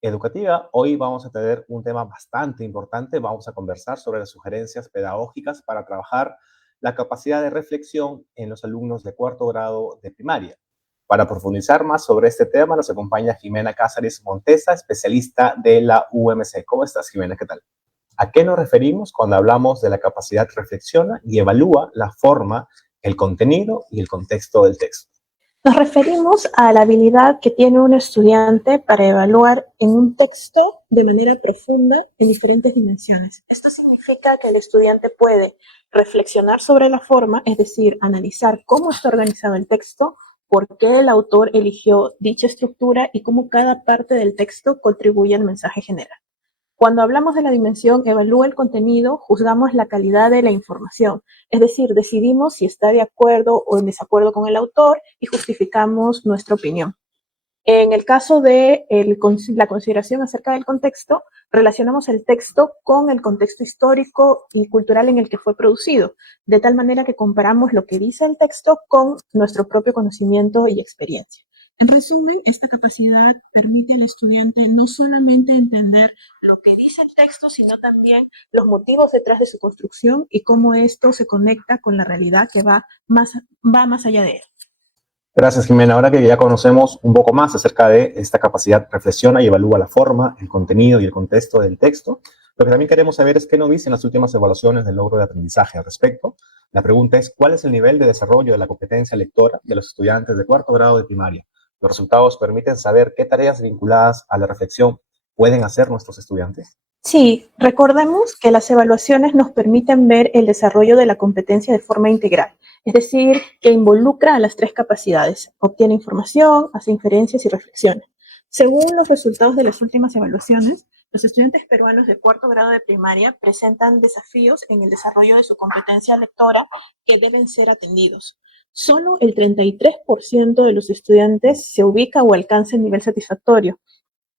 educativa. Hoy vamos a tener un tema bastante importante. Vamos a conversar sobre las sugerencias pedagógicas para trabajar la capacidad de reflexión en los alumnos de cuarto grado de primaria. Para profundizar más sobre este tema, nos acompaña Jimena Cáceres Montesa, especialista de la UMC. ¿Cómo estás, Jimena? ¿Qué tal? ¿A qué nos referimos cuando hablamos de la capacidad reflexiona y evalúa la forma, el contenido y el contexto del texto? Nos referimos a la habilidad que tiene un estudiante para evaluar en un texto de manera profunda en diferentes dimensiones. Esto significa que el estudiante puede reflexionar sobre la forma, es decir, analizar cómo está organizado el texto, por qué el autor eligió dicha estructura y cómo cada parte del texto contribuye al mensaje general. Cuando hablamos de la dimensión evalúa el contenido, juzgamos la calidad de la información, es decir, decidimos si está de acuerdo o en desacuerdo con el autor y justificamos nuestra opinión. En el caso de la consideración acerca del contexto, relacionamos el texto con el contexto histórico y cultural en el que fue producido, de tal manera que comparamos lo que dice el texto con nuestro propio conocimiento y experiencia. En resumen, esta capacidad permite al estudiante no solamente entender lo que dice el texto, sino también los motivos detrás de su construcción y cómo esto se conecta con la realidad que va más allá de él. Gracias, Jimena. Ahora que ya conocemos un poco más acerca de esta capacidad, reflexiona y evalúa la forma, el contenido y el contexto del texto, lo que también queremos saber es qué nos dicen las últimas evaluaciones del logro de aprendizaje al respecto. La pregunta es, ¿cuál es el nivel de desarrollo de la competencia lectora de los estudiantes de cuarto grado de primaria? Los resultados permiten saber qué tareas vinculadas a la reflexión pueden hacer nuestros estudiantes. Sí, recordemos que las evaluaciones nos permiten ver el desarrollo de la competencia de forma integral, es decir, que involucra a las tres capacidades, obtiene información, hace inferencias y reflexiona. Según los resultados de las últimas evaluaciones, los estudiantes peruanos de cuarto grado de primaria presentan desafíos en el desarrollo de su competencia lectora que deben ser atendidos. Solo el 33% de los estudiantes se ubica o alcanza el nivel satisfactorio,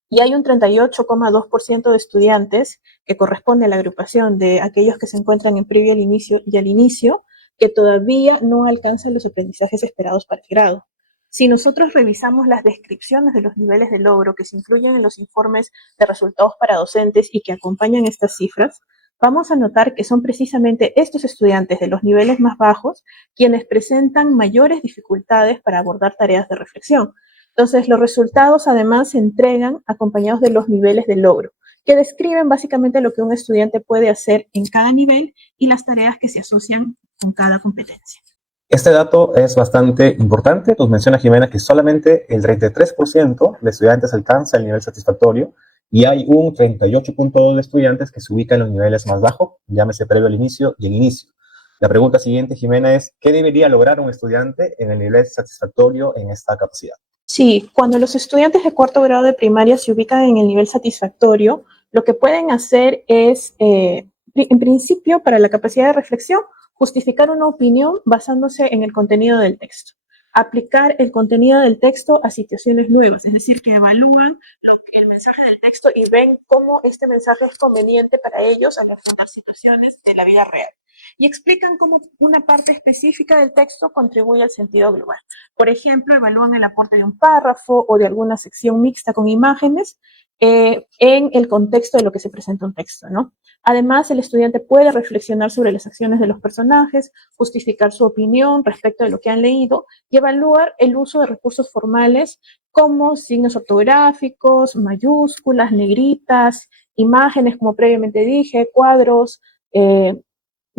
y hay un 38,2% de estudiantes, que corresponde a la agrupación de aquellos que se encuentran en previo al inicio y al inicio, que todavía no alcanzan los aprendizajes esperados para el grado. Si nosotros revisamos las descripciones de los niveles de logro que se incluyen en los informes de resultados para docentes y que acompañan estas cifras, vamos a notar que son precisamente estos estudiantes de los niveles más bajos quienes presentan mayores dificultades para abordar tareas de reflexión. Entonces, los resultados además se entregan acompañados de los niveles de logro, que describen básicamente lo que un estudiante puede hacer en cada nivel y las tareas que se asocian con cada competencia. Este dato es bastante importante. Nos menciona Jimena que solamente el 33% de estudiantes alcanza el nivel satisfactorio y hay un 38,2% de estudiantes que se ubican en los niveles más bajos, llámese previo al inicio y el inicio. La pregunta siguiente, Jimena, es ¿qué debería lograr un estudiante en el nivel satisfactorio en esta capacidad? Sí, cuando los estudiantes de cuarto grado de primaria se ubican en el nivel satisfactorio, lo que pueden hacer es, en principio, para la capacidad de reflexión, justificar una opinión basándose en el contenido del texto. Aplicar el contenido del texto a situaciones nuevas, es decir, que evalúan el mensaje del texto y ven cómo este mensaje es conveniente para ellos al enfrentar situaciones de la vida real. Y explican cómo una parte específica del texto contribuye al sentido global. Por ejemplo, evalúan el aporte de un párrafo o de alguna sección mixta con imágenes en el contexto de lo que se presenta un texto, ¿no? Además, el estudiante puede reflexionar sobre las acciones de los personajes, justificar su opinión respecto de lo que han leído y evaluar el uso de recursos formales como signos ortográficos, mayúsculas, negritas, imágenes, como previamente dije, cuadros,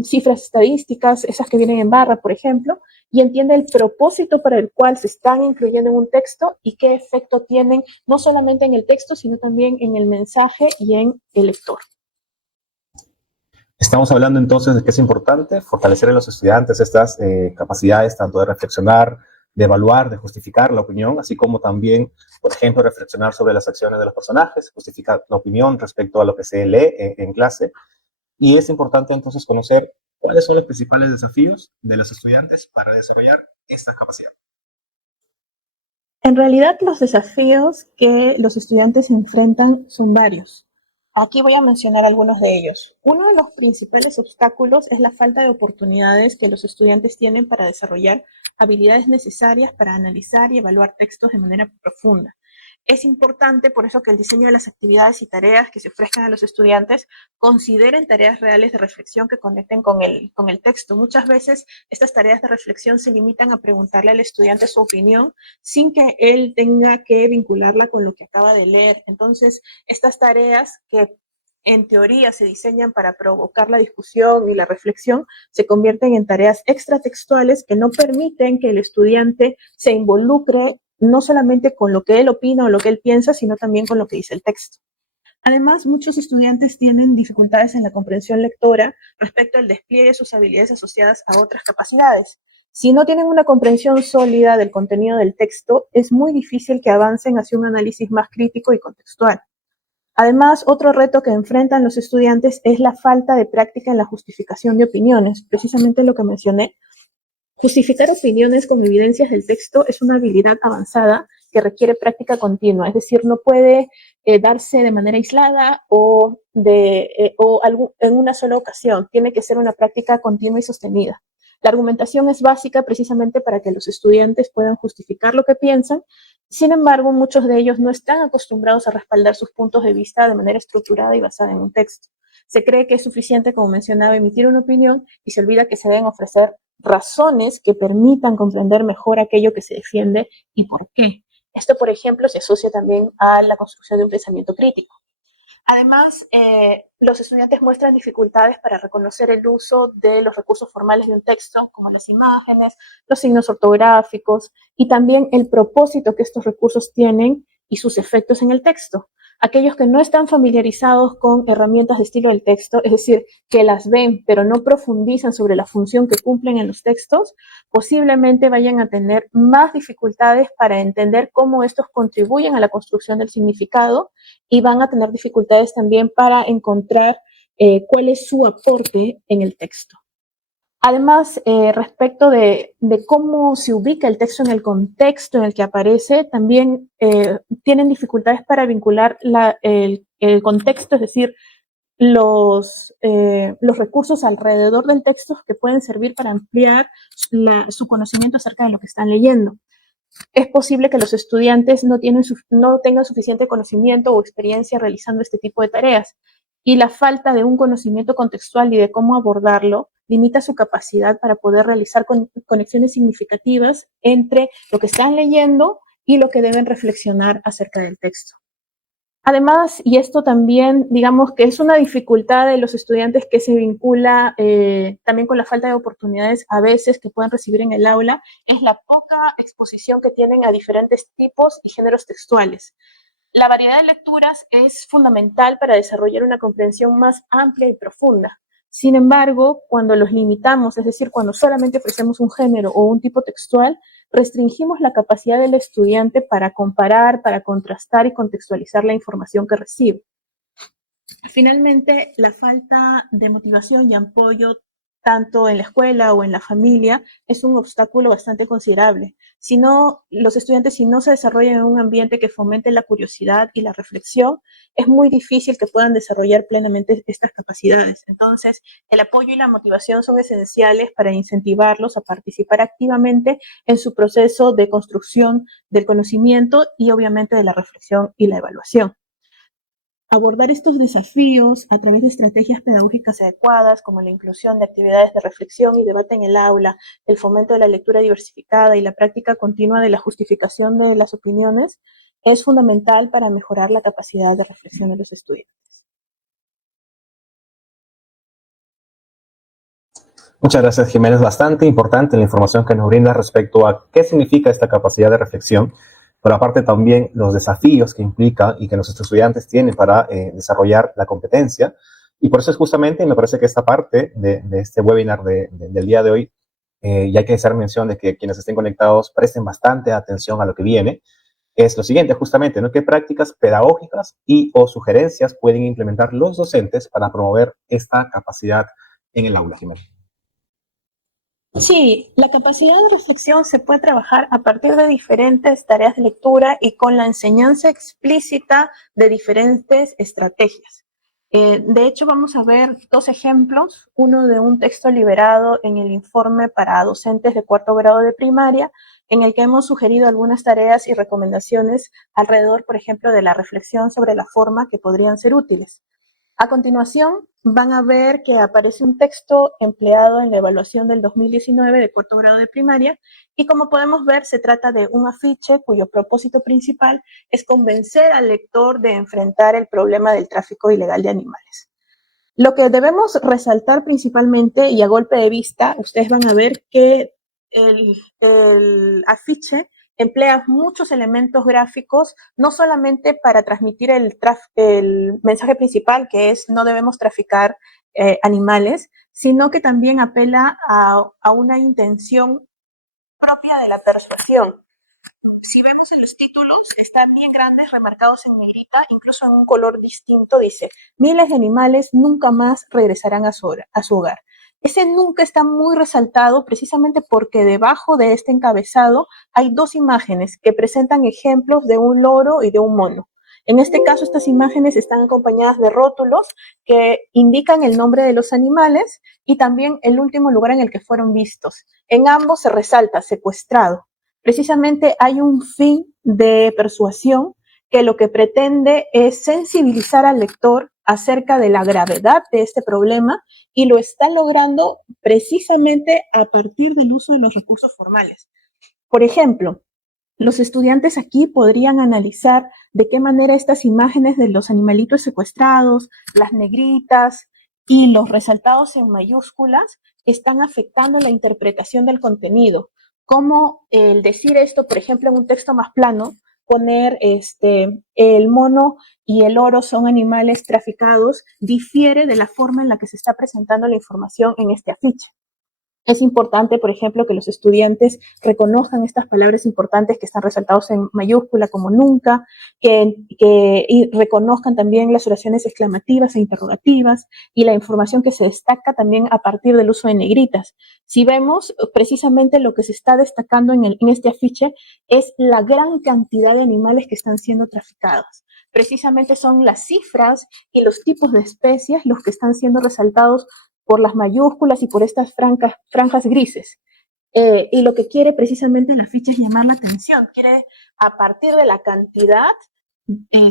cifras estadísticas, esas que vienen en barra, por ejemplo, y entiende el propósito para el cual se están incluyendo en un texto y qué efecto tienen no solamente en el texto, sino también en el mensaje y en el lector. Estamos hablando entonces de que es importante fortalecer en los estudiantes estas capacidades tanto de reflexionar, de evaluar, de justificar la opinión, así como también, por ejemplo, reflexionar sobre las acciones de los personajes, justificar la opinión respecto a lo que se lee en clase. Y es importante entonces conocer cuáles son los principales desafíos de los estudiantes para desarrollar esta capacidad. En realidad, los desafíos que los estudiantes enfrentan son varios. Aquí voy a mencionar algunos de ellos. Uno de los principales obstáculos es la falta de oportunidades que los estudiantes tienen para desarrollar habilidades necesarias para analizar y evaluar textos de manera profunda. Es importante por eso que el diseño de las actividades y tareas que se ofrezcan a los estudiantes consideren tareas reales de reflexión que conecten con el texto. Muchas veces estas tareas de reflexión se limitan a preguntarle al estudiante su opinión sin que él tenga que vincularla con lo que acaba de leer. Entonces, estas tareas que en teoría se diseñan para provocar la discusión y la reflexión, se convierten en tareas extratextuales que no permiten que el estudiante se involucre no solamente con lo que él opina o lo que él piensa, sino también con lo que dice el texto. Además, muchos estudiantes tienen dificultades en la comprensión lectora respecto al despliegue de sus habilidades asociadas a otras capacidades. Si no tienen una comprensión sólida del contenido del texto, es muy difícil que avancen hacia un análisis más crítico y contextual. Además, otro reto que enfrentan los estudiantes es la falta de práctica en la justificación de opiniones, precisamente lo que mencioné. Justificar opiniones con evidencias del texto es una habilidad avanzada que requiere práctica continua, es decir, no puede darse de manera aislada en una sola ocasión, tiene que ser una práctica continua y sostenida. La argumentación es básica precisamente para que los estudiantes puedan justificar lo que piensan. Sin embargo, muchos de ellos no están acostumbrados a respaldar sus puntos de vista de manera estructurada y basada en un texto. Se cree que es suficiente, como mencionaba, emitir una opinión y se olvida que se deben ofrecer razones que permitan comprender mejor aquello que se defiende y por qué. Esto, por ejemplo, se asocia también a la construcción de un pensamiento crítico. Además, los estudiantes muestran dificultades para reconocer el uso de los recursos formales de un texto, como las imágenes, los signos ortográficos y también el propósito que estos recursos tienen y sus efectos en el texto. Aquellos que no están familiarizados con herramientas de estilo del texto, es decir, que las ven pero no profundizan sobre la función que cumplen en los textos, posiblemente vayan a tener más dificultades para entender cómo estos contribuyen a la construcción del significado y van a tener dificultades también para encontrar cuál es su aporte en el texto. Además, respecto de cómo se ubica el texto en el contexto en el que aparece, también tienen dificultades para vincular el contexto, es decir, los recursos alrededor del texto que pueden servir para ampliar su conocimiento acerca de lo que están leyendo. Es posible que los estudiantes no tengan suficiente conocimiento o experiencia realizando este tipo de tareas, y la falta de un conocimiento contextual y de cómo abordarlo limita su capacidad para poder realizar conexiones significativas entre lo que están leyendo y lo que deben reflexionar acerca del texto. Además, y esto también, digamos que es una dificultad de los estudiantes que se vincula también con la falta de oportunidades a veces que pueden recibir en el aula, es la poca exposición que tienen a diferentes tipos y géneros textuales. La variedad de lecturas es fundamental para desarrollar una comprensión más amplia y profunda. Sin embargo, cuando los limitamos, es decir, cuando solamente ofrecemos un género o un tipo textual, restringimos la capacidad del estudiante para comparar, para contrastar y contextualizar la información que recibe. Finalmente, la falta de motivación y apoyo tanto en la escuela o en la familia es un obstáculo bastante considerable. Los estudiantes, si no se desarrollan en un ambiente que fomente la curiosidad y la reflexión, es muy difícil que puedan desarrollar plenamente estas capacidades. Entonces, el apoyo y la motivación son esenciales para incentivarlos a participar activamente en su proceso de construcción del conocimiento y obviamente de la reflexión y la evaluación. Abordar estos desafíos a través de estrategias pedagógicas adecuadas, como la inclusión de actividades de reflexión y debate en el aula, el fomento de la lectura diversificada y la práctica continua de la justificación de las opiniones, es fundamental para mejorar la capacidad de reflexión de los estudiantes. Muchas gracias, Jimena. Es bastante importante la información que nos brinda respecto a qué significa esta capacidad de reflexión, pero aparte también los desafíos que implica y que nuestros estudiantes tienen para desarrollar la competencia. Y por eso es justamente, me parece que esta parte de este webinar del día de hoy, y hay que hacer mención de que quienes estén conectados presten bastante atención a lo que viene, es lo siguiente, justamente, ¿no? ¿Qué prácticas pedagógicas y o sugerencias pueden implementar los docentes para promover esta capacidad en el aula, Jimena? Sí, la capacidad de reflexión se puede trabajar a partir de diferentes tareas de lectura y con la enseñanza explícita de diferentes estrategias. De hecho, vamos a ver dos ejemplos, uno de un texto liberado en el informe para docentes de cuarto grado de primaria en el que hemos sugerido algunas tareas y recomendaciones alrededor, por ejemplo, de la reflexión sobre la forma que podrían ser útiles. A continuación, van a ver que aparece un texto empleado en la evaluación del 2019 de cuarto grado de primaria y como podemos ver se trata de un afiche cuyo propósito principal es convencer al lector de enfrentar el problema del tráfico ilegal de animales. Lo que debemos resaltar principalmente y a golpe de vista, ustedes van a ver que el afiche emplea muchos elementos gráficos, no solamente para transmitir el mensaje principal, que es no debemos traficar animales, sino que también apela a una intención propia de la persuasión. Si vemos en los títulos, están bien grandes, remarcados en negrita, incluso en un color distinto, dice, miles de animales nunca más regresarán a su hogar. Ese nunca está muy resaltado precisamente porque debajo de este encabezado hay dos imágenes que presentan ejemplos de un loro y de un mono. En este caso, estas imágenes están acompañadas de rótulos que indican el nombre de los animales y también el último lugar en el que fueron vistos. En ambos se resalta secuestrado. Precisamente hay un fin de persuasión que lo que pretende es sensibilizar al lector acerca de la gravedad de este problema y lo está logrando precisamente a partir del uso de los recursos formales. Por ejemplo, los estudiantes aquí podrían analizar de qué manera estas imágenes de los animalitos secuestrados, las negritas y los resaltados en mayúsculas están afectando la interpretación del contenido. Cómo el decir esto, por ejemplo, en un texto más plano, poner el mono y el oro son animales traficados, difiere de la forma en la que se está presentando la información en este afiche. Es importante, por ejemplo, que los estudiantes reconozcan estas palabras importantes que están resaltadas en mayúscula como nunca, y reconozcan también las oraciones exclamativas e interrogativas y la información que se destaca también a partir del uso de negritas. Si vemos, precisamente lo que se está destacando en este afiche es la gran cantidad de animales que están siendo traficados. Precisamente son las cifras y los tipos de especies los que están siendo resaltados por las mayúsculas y por estas franjas grises. Y lo que quiere precisamente la ficha es llamar la atención, quiere a partir de la cantidad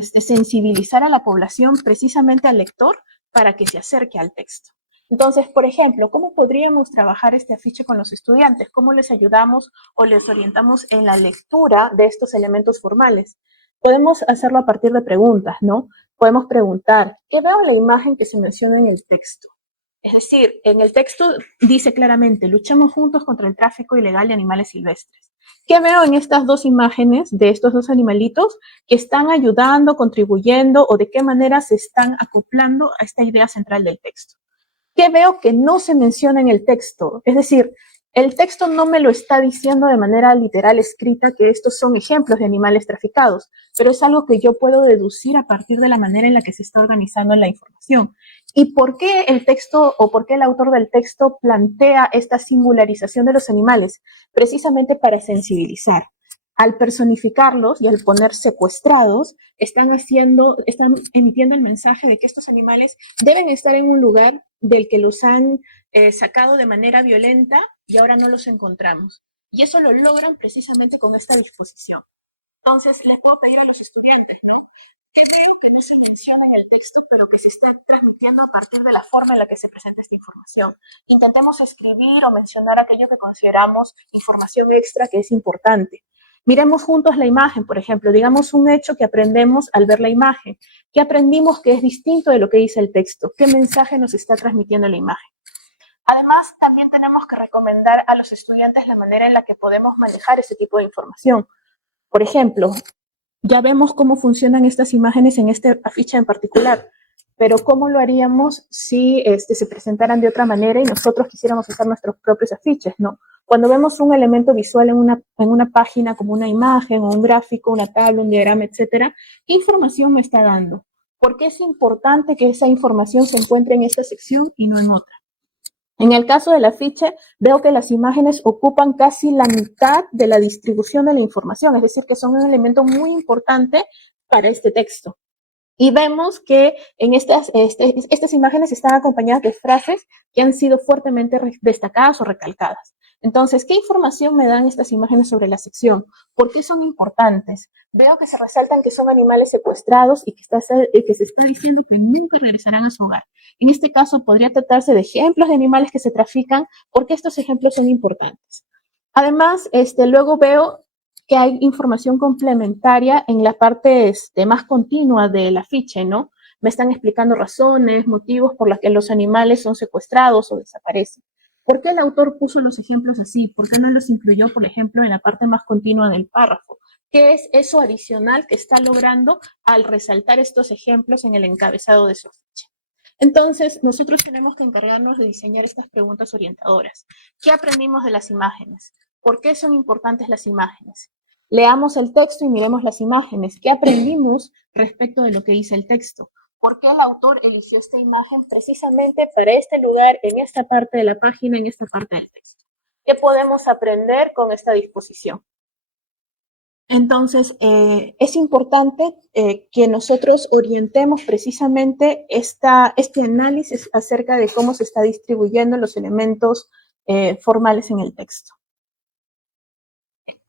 sensibilizar a la población, precisamente al lector, para que se acerque al texto. Entonces, por ejemplo, ¿cómo podríamos trabajar este afiche con los estudiantes? ¿Cómo les ayudamos o les orientamos en la lectura de estos elementos formales? Podemos hacerlo a partir de preguntas, ¿no? Podemos preguntar, ¿qué veo en la imagen que se menciona en el texto? Es decir, en el texto dice claramente, luchemos juntos contra el tráfico ilegal de animales silvestres. ¿Qué veo en estas dos imágenes de estos dos animalitos que están ayudando, contribuyendo o de qué manera se están acoplando a esta idea central del texto? ¿Qué veo que no se menciona en el texto? Es decir, el texto no me lo está diciendo de manera literal escrita que estos son ejemplos de animales traficados, pero es algo que yo puedo deducir a partir de la manera en la que se está organizando la información. ¿Y por qué el texto o por qué el autor del texto plantea esta singularización de los animales? Precisamente para sensibilizar. Al personificarlos y al poner secuestrados, están emitiendo el mensaje de que estos animales deben estar en un lugar del que los han sacado de manera violenta y ahora no los encontramos. Y eso lo logran precisamente con esta disposición. Entonces, les puedo pedir a los estudiantes, ¿no? ¿Qué creen que no se menciona en el texto, pero que se está transmitiendo a partir de la forma en la que se presenta esta información? Intentemos escribir o mencionar aquello que consideramos información extra que es importante. Miremos juntos la imagen, por ejemplo, digamos un hecho que aprendemos al ver la imagen. ¿Qué aprendimos que es distinto de lo que dice el texto? ¿Qué mensaje nos está transmitiendo la imagen? Además, también tenemos que recomendar a los estudiantes la manera en la que podemos manejar este tipo de información. Por ejemplo, ya vemos cómo funcionan estas imágenes en este afiche en particular, pero ¿cómo lo haríamos si se presentaran de otra manera y nosotros quisiéramos hacer nuestros propios afiches, ¿no? Cuando vemos un elemento visual en una página como una imagen o un gráfico, una tabla, un diagrama, etcétera, ¿qué información me está dando? ¿Por qué es importante que esa información se encuentre en esta sección y no en otra? En el caso del afiche, veo que las imágenes ocupan casi la mitad de la distribución de la información, es decir, que son un elemento muy importante para este texto. Y vemos que en estas imágenes están acompañadas de frases que han sido fuertemente destacadas o recalcadas. Entonces, ¿qué información me dan estas imágenes sobre la sección? ¿Por qué son importantes? Veo que se resaltan que son animales secuestrados y que se está diciendo que nunca regresarán a su hogar. En este caso, podría tratarse de ejemplos de animales que se trafican, porque estos ejemplos son importantes. Además, luego veo que hay información complementaria en la parte más continua del afiche, ¿no? Me están explicando razones, motivos por los que los animales son secuestrados o desaparecen. ¿Por qué el autor puso los ejemplos así? ¿Por qué no los incluyó, por ejemplo, en la parte más continua del párrafo? ¿Qué es eso adicional que está logrando al resaltar estos ejemplos en el encabezado de su afiche? Entonces, nosotros tenemos que encargarnos de diseñar estas preguntas orientadoras. ¿Qué aprendimos de las imágenes? ¿Por qué son importantes las imágenes? Leamos el texto y miremos las imágenes. ¿Qué aprendimos respecto de lo que dice el texto? ¿Por qué el autor eligió esta imagen precisamente para este lugar, en esta parte de la página, en esta parte del texto? ¿Qué podemos aprender con esta disposición? Entonces, es importante que nosotros orientemos precisamente este análisis acerca de cómo se está distribuyendo los elementos formales en el texto.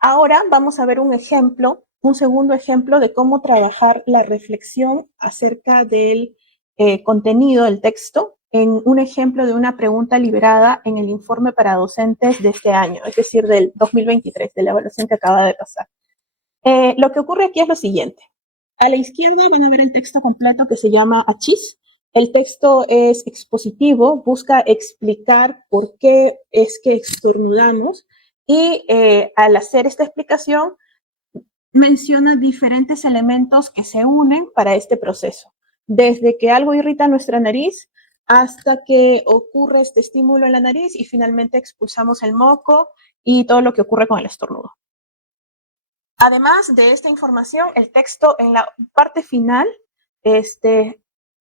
Ahora vamos a ver un segundo ejemplo de cómo trabajar la reflexión acerca del contenido del texto en un ejemplo de una pregunta liberada en el informe para docentes de este año, es decir, del 2023, de la evaluación que acaba de pasar. Lo que ocurre aquí es lo siguiente. A la izquierda van a ver el texto completo que se llama Achis. El texto es expositivo, busca explicar por qué es que estornudamos y al hacer esta explicación menciona diferentes elementos que se unen para este proceso. Desde que algo irrita nuestra nariz hasta que ocurre este estímulo en la nariz y finalmente expulsamos el moco y todo lo que ocurre con el estornudo. Además de esta información, el texto en la parte final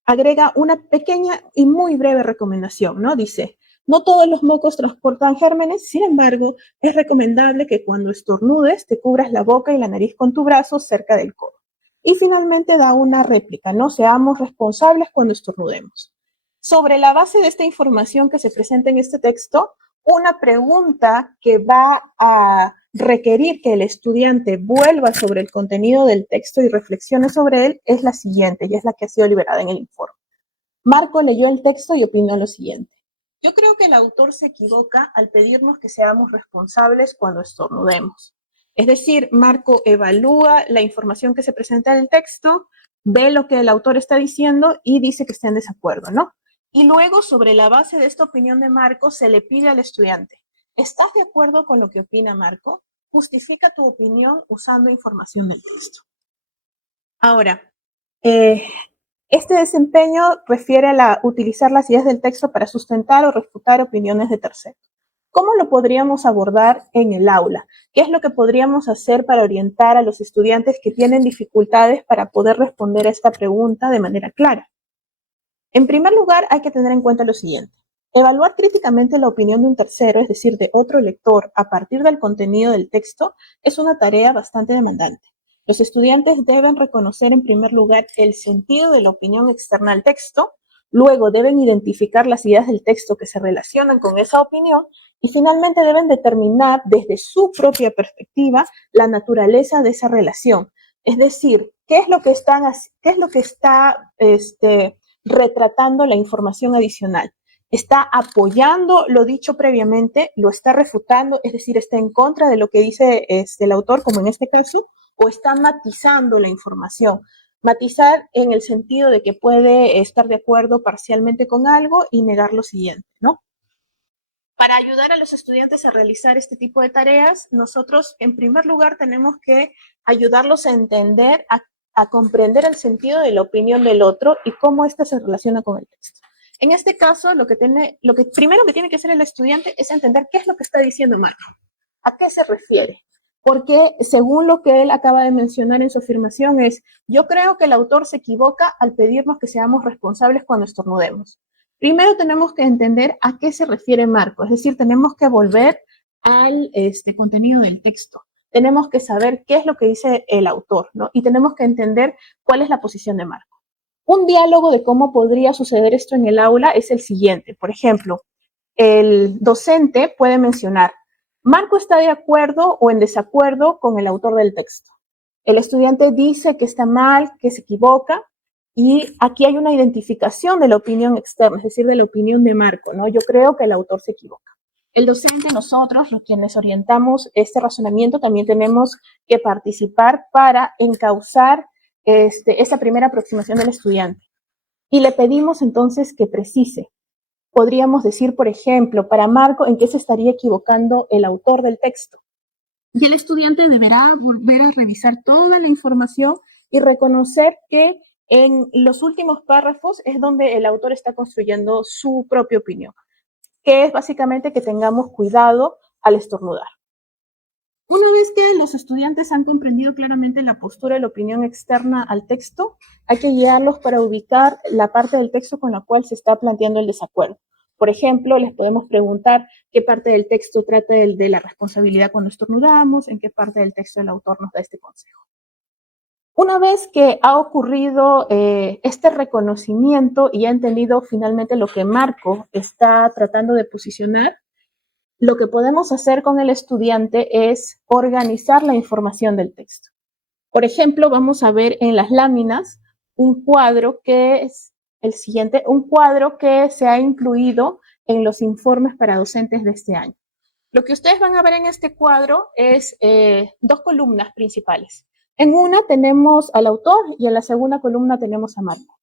agrega una pequeña y muy breve recomendación, ¿no? Dice, no todos los mocos transportan gérmenes, sin embargo, es recomendable que cuando estornudes te cubras la boca y la nariz con tu brazo cerca del codo. Y finalmente da una réplica, no seamos responsables cuando estornudemos. Sobre la base de esta información que se presenta en este texto, una pregunta que va a requerir que el estudiante vuelva sobre el contenido del texto y reflexione sobre él es la siguiente, y es la que ha sido liberada en el informe. Marco leyó el texto y opinó lo siguiente. Yo creo que el autor se equivoca al pedirnos que seamos responsables cuando estornudemos. Es decir, Marco evalúa la información que se presenta en el texto, ve lo que el autor está diciendo y dice que está en desacuerdo, ¿no? Y luego, sobre la base de esta opinión de Marco, se le pide al estudiante, ¿estás de acuerdo con lo que opina Marco? Justifica tu opinión usando información del texto. Ahora, este desempeño refiere a utilizar las ideas del texto para sustentar o refutar opiniones de terceros. ¿Cómo lo podríamos abordar en el aula? ¿Qué es lo que podríamos hacer para orientar a los estudiantes que tienen dificultades para poder responder a esta pregunta de manera clara? En primer lugar, hay que tener en cuenta lo siguiente. Evaluar críticamente la opinión de un tercero, es decir, de otro lector, a partir del contenido del texto, es una tarea bastante demandante. Los estudiantes deben reconocer en primer lugar el sentido de la opinión externa al texto, luego deben identificar las ideas del texto que se relacionan con esa opinión y finalmente deben determinar desde su propia perspectiva la naturaleza de esa relación. Es decir, qué es lo que está retratando la información adicional. Está apoyando lo dicho previamente, lo está refutando, es decir, está en contra de lo que dice el autor, como en este caso, o está matizando la información. Matizar en el sentido de que puede estar de acuerdo parcialmente con algo y negar lo siguiente, ¿no? Para ayudar a los estudiantes a realizar este tipo de tareas, nosotros en primer lugar tenemos que ayudarlos a entender, a comprender el sentido de la opinión del otro y cómo ésta se relaciona con el texto. En este caso, lo que primero que tiene que hacer el estudiante es entender qué es lo que está diciendo Marco, a qué se refiere. Porque según lo que él acaba de mencionar en su afirmación es, yo creo que el autor se equivoca al pedirnos que seamos responsables cuando estornudemos. Primero tenemos que entender a qué se refiere Marco, es decir, tenemos que volver al contenido del texto. Tenemos que saber qué es lo que dice el autor, ¿no? Y tenemos que entender cuál es la posición de Marco. Un diálogo de cómo podría suceder esto en el aula es el siguiente. Por ejemplo, el docente puede mencionar, Marco está de acuerdo o en desacuerdo con el autor del texto. El estudiante dice que está mal, que se equivoca, y aquí hay una identificación de la opinión externa, es decir, de la opinión de Marco, ¿no? Yo creo que el autor se equivoca. El docente, nosotros, los quienes orientamos este razonamiento, también tenemos que participar para encauzar esa primera aproximación del estudiante. Y le pedimos entonces que precise. Podríamos decir, por ejemplo, para Marco, ¿en qué se estaría equivocando el autor del texto? Y el estudiante deberá volver a revisar toda la información y reconocer que en los últimos párrafos es donde el autor está construyendo su propia opinión, que es básicamente que tengamos cuidado al estornudar. Una vez que los estudiantes han comprendido claramente la postura y la opinión externa al texto, hay que guiarlos para ubicar la parte del texto con la cual se está planteando el desacuerdo. Por ejemplo, les podemos preguntar qué parte del texto trata de la responsabilidad cuando estornudamos, en qué parte del texto el autor nos da este consejo. Una vez que ha ocurrido este reconocimiento y ha entendido finalmente lo que Marco está tratando de posicionar, lo que podemos hacer con el estudiante es organizar la información del texto. Por ejemplo, vamos a ver en las láminas un cuadro que es el siguiente, un cuadro que se ha incluido en los informes para docentes de este año. Lo que ustedes van a ver en este cuadro es dos columnas principales. En una tenemos al autor y en la segunda columna tenemos a Marco.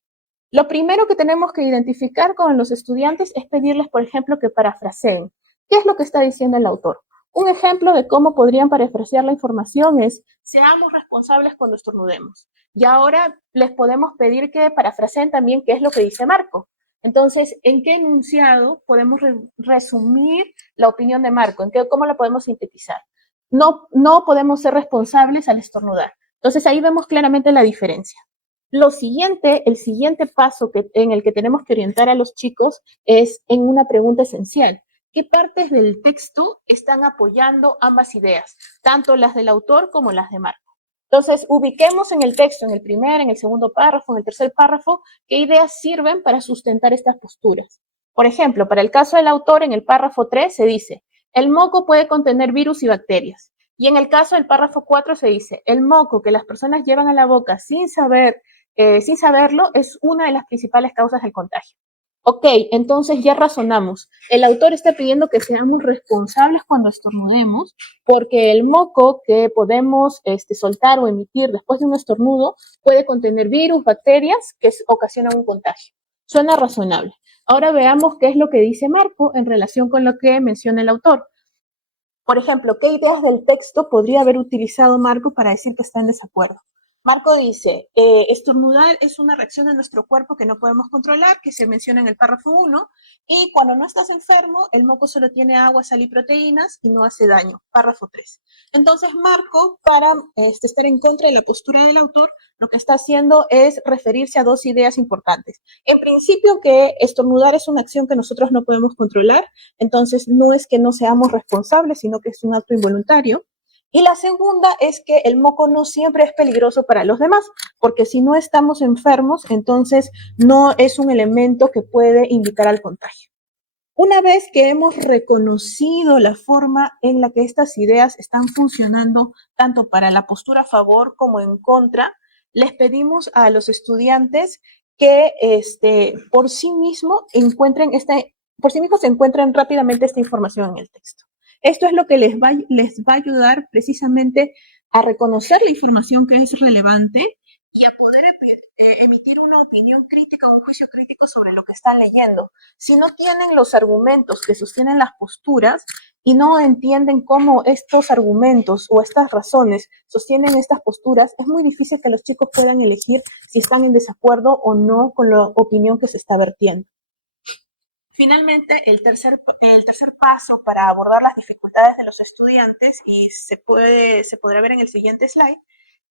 Lo primero que tenemos que identificar con los estudiantes es pedirles, por ejemplo, que parafraseen. ¿Qué es lo que está diciendo el autor? Un ejemplo de cómo podrían parafrasear la información es: seamos responsables cuando estornudemos. Y ahora les podemos pedir que parafraseen también qué es lo que dice Marco. Entonces, ¿en qué enunciado podemos resumir la opinión de Marco? ¿Cómo la podemos sintetizar? No podemos ser responsables al estornudar. Entonces, ahí vemos claramente la diferencia. El siguiente paso en el que tenemos que orientar a los chicos es en una pregunta esencial. ¿Qué partes del texto están apoyando ambas ideas? Tanto las del autor como las de Marco. Entonces, ubiquemos en el texto, en el primer, en el segundo párrafo, en el tercer párrafo, qué ideas sirven para sustentar estas posturas. Por ejemplo, para el caso del autor, en el párrafo 3 se dice: el moco puede contener virus y bacterias. Y en el caso del párrafo 4 se dice: el moco que las personas llevan a la boca sin saberlo es una de las principales causas del contagio. Ok, entonces ya razonamos. El autor está pidiendo que seamos responsables cuando estornudemos, porque el moco que podemos soltar o emitir después de un estornudo puede contener virus, bacterias que ocasionan un contagio. Suena razonable. Ahora veamos qué es lo que dice Marco en relación con lo que menciona el autor. Por ejemplo, ¿qué ideas del texto podría haber utilizado Marco para decir que está en desacuerdo? Marco dice, estornudar es una reacción de nuestro cuerpo que no podemos controlar, que se menciona en el párrafo 1, y cuando no estás enfermo, el moco solo tiene agua, sal y proteínas y no hace daño, párrafo 3. Entonces, Marco, para estar en contra de la postura del autor, lo que está haciendo es referirse a dos ideas importantes. En principio, que estornudar es una acción que nosotros no podemos controlar, entonces no es que no seamos responsables, sino que es un acto involuntario. Y la segunda es que el moco no siempre es peligroso para los demás, porque si no estamos enfermos, entonces no es un elemento que puede indicar al contagio. Una vez que hemos reconocido la forma en la que estas ideas están funcionando, tanto para la postura a favor como en contra, les pedimos a los estudiantes que por sí mismos se encuentren rápidamente esta información en el texto. Esto es lo que les va a ayudar precisamente a reconocer la información que es relevante y a poder emitir una opinión crítica, un juicio crítico sobre lo que están leyendo. Si no tienen los argumentos que sostienen las posturas y no entienden cómo estos argumentos o estas razones sostienen estas posturas, es muy difícil que los chicos puedan elegir si están en desacuerdo o no con la opinión que se está vertiendo. Finalmente, el tercer paso para abordar las dificultades de los estudiantes, y se podrá ver en el siguiente slide,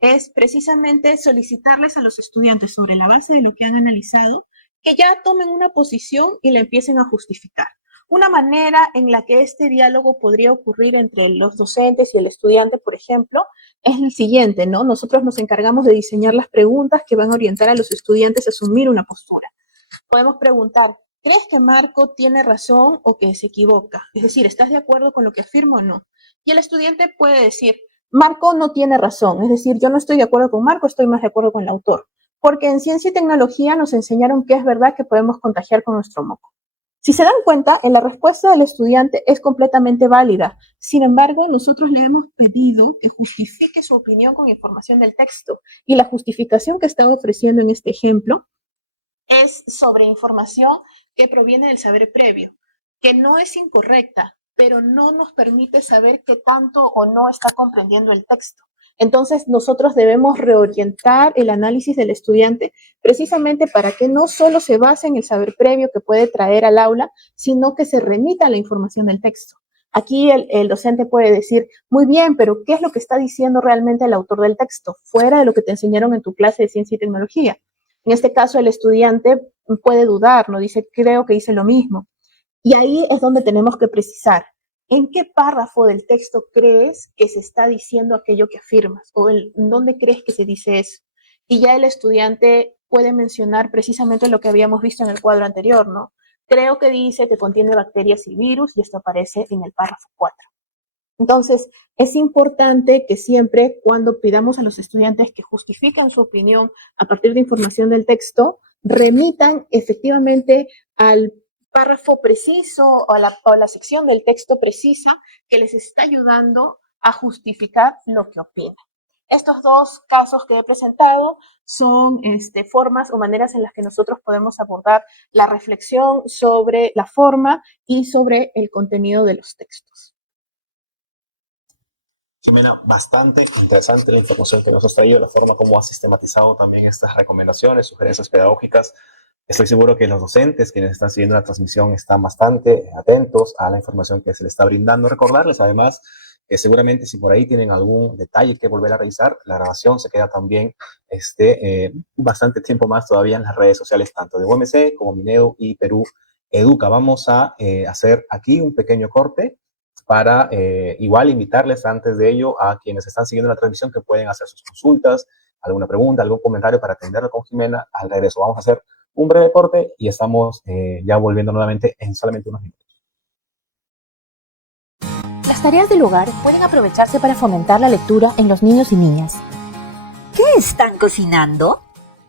es precisamente solicitarles a los estudiantes, sobre la base de lo que han analizado, que ya tomen una posición y la empiecen a justificar. Una manera en la que este diálogo podría ocurrir entre los docentes y el estudiante, por ejemplo, es el siguiente, ¿no? Nosotros nos encargamos de diseñar las preguntas que van a orientar a los estudiantes a asumir una postura. Podemos preguntar: ¿crees que Marco tiene razón o que se equivoca? Es decir, ¿estás de acuerdo con lo que afirmo o no? Y el estudiante puede decir, Marco no tiene razón, es decir, yo no estoy de acuerdo con Marco, estoy más de acuerdo con el autor, porque en ciencia y tecnología nos enseñaron que es verdad que podemos contagiar con nuestro moco. Si se dan cuenta, en la respuesta del estudiante es completamente válida. Sin embargo, nosotros le hemos pedido que justifique su opinión con información del texto. Y la justificación que está ofreciendo en este ejemplo es sobre información que proviene del saber previo, que no es incorrecta, pero no nos permite saber qué tanto o no está comprendiendo el texto. Entonces, nosotros debemos reorientar el análisis del estudiante precisamente para que no solo se base en el saber previo que puede traer al aula, sino que se remita a la información del texto. Aquí el docente puede decir, muy bien, pero ¿qué es lo que está diciendo realmente el autor del texto? Fuera de lo que te enseñaron en tu clase de ciencia y tecnología. En este caso, el estudiante puede dudar, no dice, creo que hice lo mismo. Y ahí es donde tenemos que precisar, ¿en qué párrafo del texto crees que se está diciendo aquello que afirmas? ¿O en dónde crees que se dice eso? Y ya el estudiante puede mencionar precisamente lo que habíamos visto en el cuadro anterior, ¿no? Creo que dice que contiene bacterias y virus y esto aparece en el párrafo 4. Entonces, es importante que siempre cuando pidamos a los estudiantes que justifiquen su opinión a partir de información del texto, remitan efectivamente al párrafo preciso o a la sección del texto precisa que les está ayudando a justificar lo que opinan. Estos dos casos que he presentado son formas o maneras en las que nosotros podemos abordar la reflexión sobre la forma y sobre el contenido de los textos. Jimena, bastante interesante la información que nos has traído, la forma como has sistematizado también estas recomendaciones, sugerencias pedagógicas. Estoy seguro que los docentes quienes están siguiendo la transmisión están bastante atentos a la información que se les está brindando. Recordarles además que seguramente si por ahí tienen algún detalle que volver a realizar, la grabación se queda también bastante tiempo más todavía en las redes sociales, tanto de UMC como Minedu y Perú Educa. Vamos a hacer aquí un pequeño corte para igual invitarles antes de ello a quienes están siguiendo la transmisión que pueden hacer sus consultas, alguna pregunta, algún comentario para atenderlo con Jimena al regreso. Vamos a hacer un breve corte y estamos ya volviendo nuevamente en solamente unos minutos. Las tareas del hogar pueden aprovecharse para fomentar la lectura en los niños y niñas. ¿Qué están cocinando?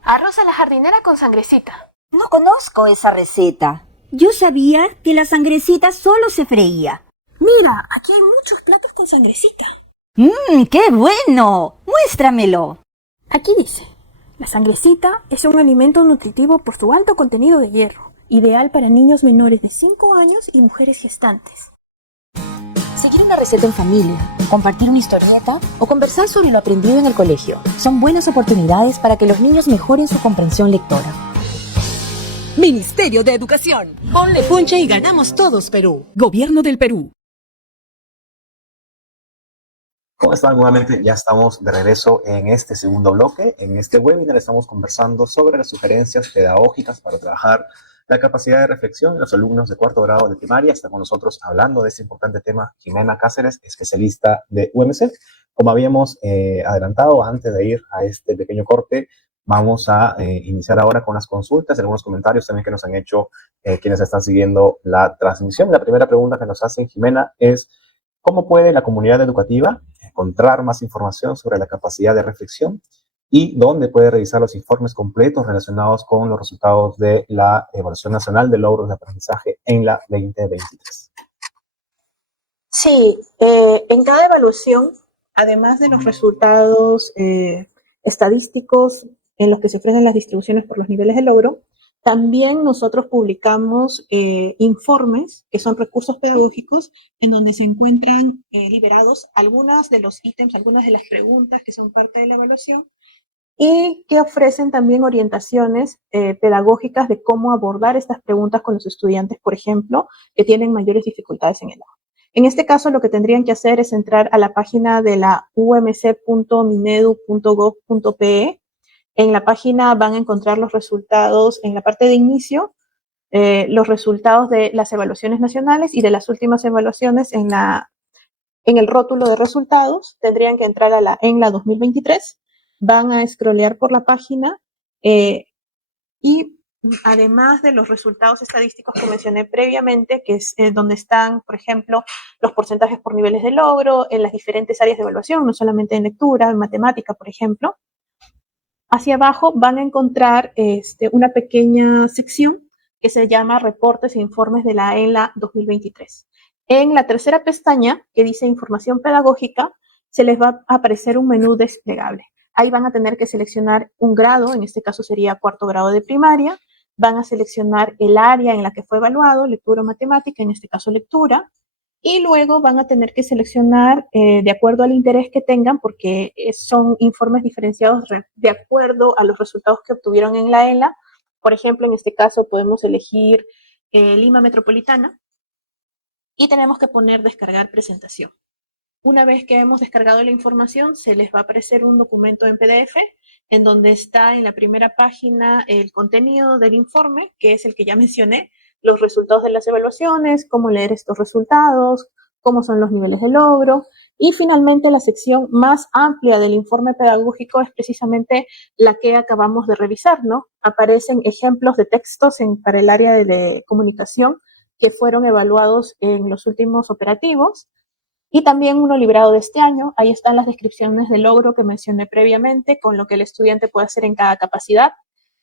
Arroz a la jardinera con sangrecita. No conozco esa receta. Yo sabía que la sangrecita solo se freía. Mira, aquí hay muchos platos con sangrecita. ¡Qué bueno! ¡Muéstramelo! Aquí dice, la sangrecita es un alimento nutritivo por su alto contenido de hierro, ideal para niños menores de 5 años y mujeres gestantes. Seguir una receta en familia, compartir una historieta o conversar sobre lo aprendido en el colegio son buenas oportunidades para que los niños mejoren su comprensión lectora. Ministerio de Educación. Ponle punche y ganamos todos, Perú. Gobierno del Perú. ¿Cómo están? Nuevamente ya estamos de regreso en este segundo bloque. En este webinar estamos conversando sobre las sugerencias pedagógicas para trabajar la capacidad de reflexión en los alumnos de cuarto grado de primaria. Está con nosotros hablando de este importante tema Jimena Cáceres, especialista de UMC. Como habíamos adelantado antes de ir a este pequeño corte, vamos a iniciar ahora con las consultas, algunos comentarios también que nos han hecho quienes están siguiendo la transmisión. La primera pregunta que nos hacen, Jimena, es ¿cómo puede la comunidad educativa encontrar más información sobre la capacidad de reflexión y dónde puede revisar los informes completos relacionados con los resultados de la Evaluación Nacional de Logros de Aprendizaje en la 2023? Sí, en cada evaluación, además de los resultados estadísticos en los que se ofrecen las distribuciones por los niveles de logro, también nosotros publicamos informes, que son recursos pedagógicos, en donde se encuentran liberados algunos de los ítems, algunas de las preguntas que son parte de la evaluación, y que ofrecen también orientaciones pedagógicas de cómo abordar estas preguntas con los estudiantes, por ejemplo, que tienen mayores dificultades en el aula. En este caso, lo que tendrían que hacer es entrar a la página de la umc.minedu.gov.pe. En la página van a encontrar los resultados en la parte de inicio, los resultados de las evaluaciones nacionales y de las últimas evaluaciones en el rótulo de resultados. Tendrían que entrar a en la 2023, van a scrollear por la página y además de los resultados estadísticos que mencioné previamente, que es donde están, por ejemplo, los porcentajes por niveles de logro en las diferentes áreas de evaluación, no solamente en lectura, en matemática, por ejemplo. Hacia abajo van a encontrar una pequeña sección que se llama Reportes e Informes de la ENLA 2023. En la tercera pestaña, que dice Información Pedagógica, se les va a aparecer un menú desplegable. Ahí van a tener que seleccionar un grado, en este caso sería cuarto grado de primaria, van a seleccionar el área en la que fue evaluado, lectura o matemática, en este caso lectura, y luego van a tener que seleccionar de acuerdo al interés que tengan, porque son informes diferenciados de acuerdo a los resultados que obtuvieron en la ENLA. Por ejemplo, en este caso podemos elegir Lima Metropolitana y tenemos que poner descargar presentación. Una vez que hemos descargado la información, se les va a aparecer un documento en PDF en donde está en la primera página el contenido del informe, que es el que ya mencioné, los resultados de las evaluaciones, cómo leer estos resultados, cómo son los niveles de logro. Y finalmente la sección más amplia del informe pedagógico es precisamente la que acabamos de revisar, ¿no? Aparecen ejemplos de textos para el área de comunicación que fueron evaluados en los últimos operativos. Y también uno librado de este año. Ahí están las descripciones de logro que mencioné previamente, con lo que el estudiante puede hacer en cada capacidad.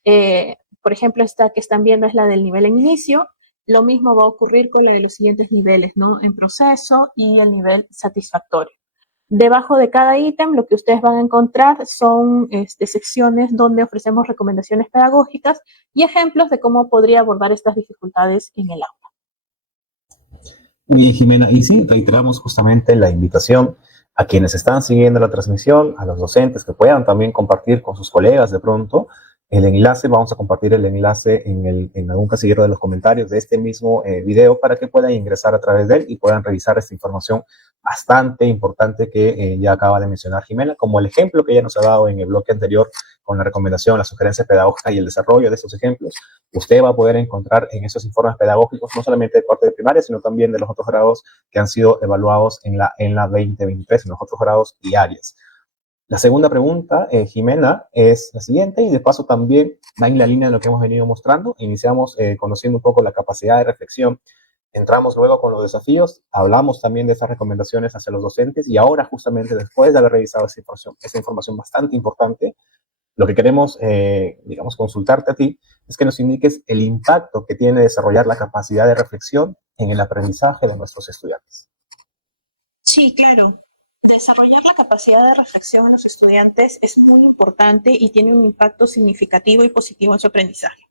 Por ejemplo, esta que están viendo es la del nivel en inicio. Lo mismo va a ocurrir con la de los siguientes niveles, ¿no? En proceso y el nivel satisfactorio. Debajo de cada ítem, lo que ustedes van a encontrar son secciones donde ofrecemos recomendaciones pedagógicas y ejemplos de cómo podría abordar estas dificultades en el aula. Muy bien, Jimena. Y sí, reiteramos justamente la invitación a quienes están siguiendo la transmisión, a los docentes que puedan también compartir con sus colegas de pronto el enlace. Vamos a compartir el enlace en algún casillero de los comentarios de este mismo video para que puedan ingresar a través de él y puedan revisar esta información bastante importante que ya acaba de mencionar Jimena, como el ejemplo que ella nos ha dado en el bloque anterior con la recomendación, la sugerencia pedagógica y el desarrollo de esos ejemplos. Usted va a poder encontrar en esos informes pedagógicos no solamente de cuarto de primaria, sino también de los otros grados que han sido evaluados en la 2023, en los otros grados y áreas. La segunda pregunta, Jimena, es la siguiente, y de paso también va en la línea de lo que hemos venido mostrando. Iniciamos conociendo un poco la capacidad de reflexión, entramos luego con los desafíos, hablamos también de esas recomendaciones hacia los docentes, y ahora justamente después de haber revisado esa información bastante importante, lo que queremos, consultarte a ti es que nos indiques el impacto que tiene desarrollar la capacidad de reflexión en el aprendizaje de nuestros estudiantes. Sí, claro. Desarrollar la capacidad de reflexión en los estudiantes es muy importante y tiene un impacto significativo y positivo en su aprendizaje.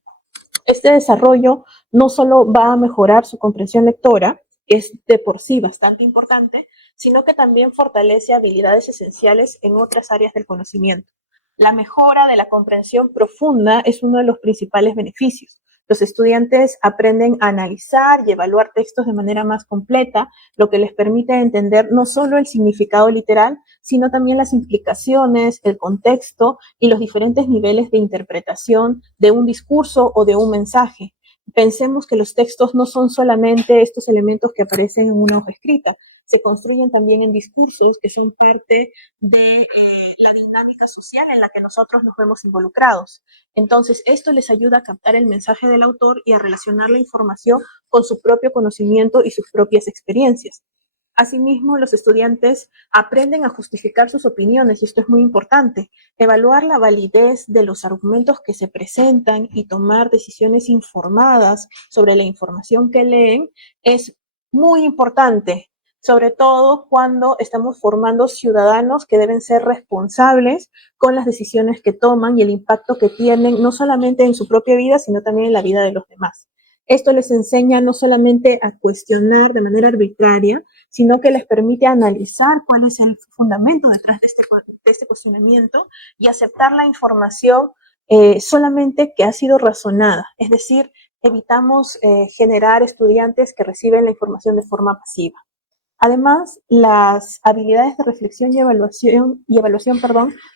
Este desarrollo no solo va a mejorar su comprensión lectora, que es de por sí bastante importante, sino que también fortalece habilidades esenciales en otras áreas del conocimiento. La mejora de la comprensión profunda es uno de los principales beneficios. Los estudiantes aprenden a analizar y evaluar textos de manera más completa, lo que les permite entender no solo el significado literal, sino también las implicaciones, el contexto y los diferentes niveles de interpretación de un discurso o de un mensaje. Pensemos que los textos no son solamente estos elementos que aparecen en una hoja escrita, se construyen también en discursos que son parte de la dinámica social en la que nosotros nos vemos involucrados. Entonces, esto les ayuda a captar el mensaje del autor y a relacionar la información con su propio conocimiento y sus propias experiencias. Asimismo, los estudiantes aprenden a justificar sus opiniones, y esto es muy importante. Evaluar la validez de los argumentos que se presentan y tomar decisiones informadas sobre la información que leen es muy importante, sobre todo cuando estamos formando ciudadanos que deben ser responsables con las decisiones que toman y el impacto que tienen, no solamente en su propia vida, sino también en la vida de los demás. Esto les enseña no solamente a cuestionar de manera arbitraria, sino que les permite analizar cuál es el fundamento detrás de este cuestionamiento y aceptar la información solamente que ha sido razonada. Es decir, evitamos generar estudiantes que reciben la información de forma pasiva. Además, las habilidades de reflexión y evaluación,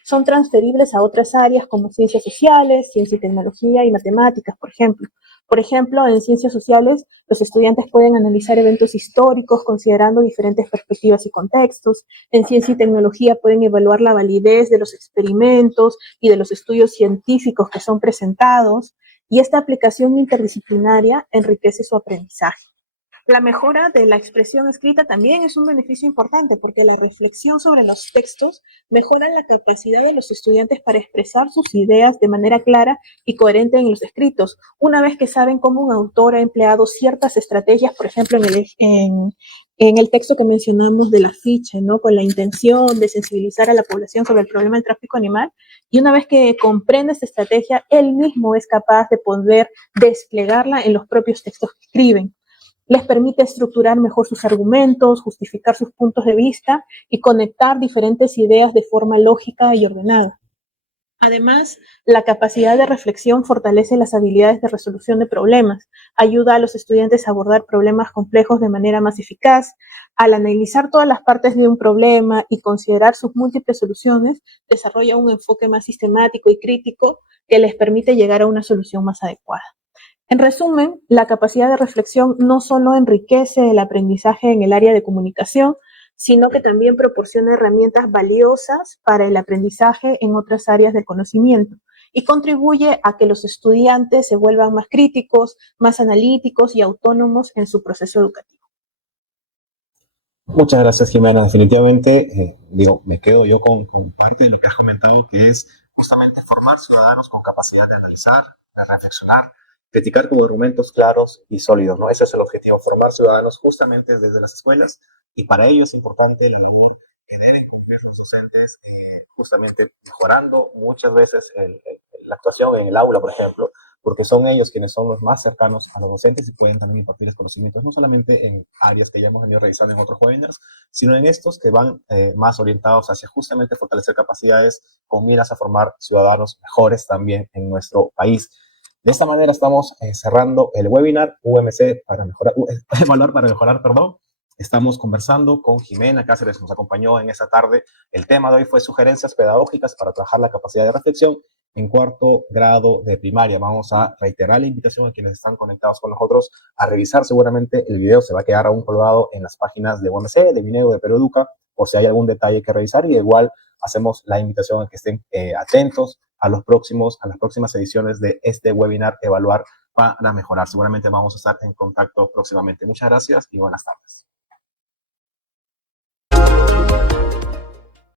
son transferibles a otras áreas como ciencias sociales, ciencia y tecnología y matemáticas, por ejemplo. Por ejemplo, en ciencias sociales, los estudiantes pueden analizar eventos históricos considerando diferentes perspectivas y contextos. En ciencia y tecnología pueden evaluar la validez de los experimentos y de los estudios científicos que son presentados. y esta aplicación interdisciplinaria enriquece su aprendizaje. La mejora de la expresión escrita también es un beneficio importante porque la reflexión sobre los textos mejora la capacidad de los estudiantes para expresar sus ideas de manera clara y coherente en los escritos. Una vez que saben cómo un autor ha empleado ciertas estrategias, por ejemplo, en el texto que mencionamos del afiche, ¿no? Con la intención de sensibilizar a la población sobre el problema del tráfico animal, y una vez que comprende esta estrategia, él mismo es capaz de poder desplegarla en los propios textos que escriben. Les permite estructurar mejor sus argumentos, justificar sus puntos de vista y conectar diferentes ideas de forma lógica y ordenada. Además, la capacidad de reflexión fortalece las habilidades de resolución de problemas, ayuda a los estudiantes a abordar problemas complejos de manera más eficaz. Al analizar todas las partes de un problema y considerar sus múltiples soluciones, desarrolla un enfoque más sistemático y crítico que les permite llegar a una solución más adecuada. En resumen, la capacidad de reflexión no solo enriquece el aprendizaje en el área de comunicación, sino que también proporciona herramientas valiosas para el aprendizaje en otras áreas del conocimiento y contribuye a que los estudiantes se vuelvan más críticos, más analíticos y autónomos en su proceso educativo. Muchas gracias, Jimena. Definitivamente, me quedo yo con parte de lo que has comentado, que es justamente formar ciudadanos con capacidad de analizar, de reflexionar, criticar con argumentos claros y sólidos, ¿no? Ese es el objetivo, formar ciudadanos justamente desde las escuelas, y para ello es importante la ley que deben los docentes justamente mejorando muchas veces la actuación en el aula, por ejemplo, porque son ellos quienes son los más cercanos a los docentes y pueden también impartir conocimientos, no solamente en áreas que ya hemos venido revisando en otros webinars, sino en estos que van más orientados hacia justamente fortalecer capacidades con miras a formar ciudadanos mejores también en nuestro país. De esta manera estamos cerrando el webinar UMC para mejorar, Evaluar para mejorar, perdón. Estamos conversando con Jimena Cáceres, nos acompañó en esta tarde. El tema de hoy fue sugerencias pedagógicas para trabajar la capacidad de reflexión en cuarto grado de primaria. Vamos a reiterar la invitación a quienes están conectados con nosotros a revisar seguramente el video. Se va a quedar aún colgado en las páginas de UMC, de Minedu, de Perú Educa, por si hay algún detalle que revisar, y igual hacemos la invitación a que estén atentos a las próximas ediciones de este webinar Evaluar para mejorar. Seguramente vamos a estar en contacto próximamente. Muchas gracias y buenas tardes.